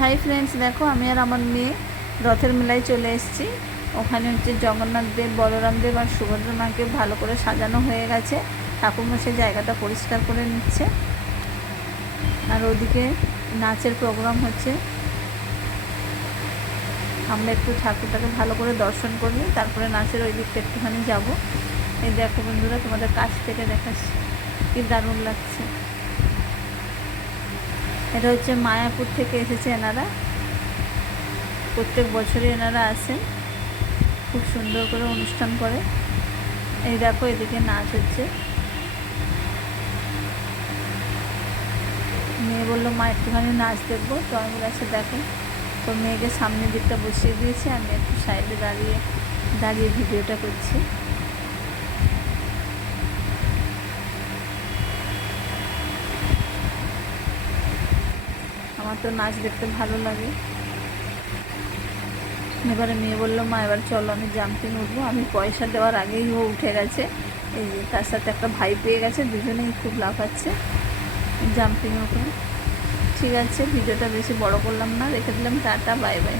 Hi friends, দেখো আমি আর আমার মেয়ে রথের মেলায় চলে এসেছি। ওখানে হচ্ছে জগন্নাথ দেব, বলরাম দেব আর সুভদ্রা মাকে ভালো করে সাজানো হয়ে গেছে। ঠাকুরমশাই জায়গাটা পরিষ্কার করে নিচ্ছে, আর ওদিকে নাচের প্রোগ্রাম হচ্ছে। আমরা একটু ঠাকুরটাকে ভালো করে দর্শন করি, তারপরে নাচের ওই দিকটা একটুখানি যাব। এই দেখো বন্ধুরা, তোমাদের কাছ থেকে দেখাচ্ছি, কি দারুণ লাগছে। এটা হচ্ছে মায়াপুর থেকে এসেছে এনারা, প্রত্যেক বছরই এনারা আসেন, খুব সুন্দর করে অনুষ্ঠান করে। এই দেখো এদিকে নাচ হচ্ছে। মেয়ে বললো মা একটুখানি নাচ দেখবো, তো আমি বলেছি দেখো। তো মেয়েকে সামনের দিকটা বসিয়ে দিয়েছি, আমি একটু সাইডে দাঁড়িয়ে ভিডিওটা করছি। আমার তো নাচ দেখতে ভালো লাগে। এবারে মেয়ে বললো মা এবার চলো আমি জাম্পিং উঠবো। আমি পয়সা দেওয়ার আগেই ও উঠে গেছে। এই যে তার সাথে একটা ভাই পেয়ে গেছে, দুজনেই খুব লাফাচ্ছে জাম্পিং উপরে। ঠিক আছে, ভিডিওটা বেশি বড় করলাম না, রেখে দিলাম। Tata, bye bye.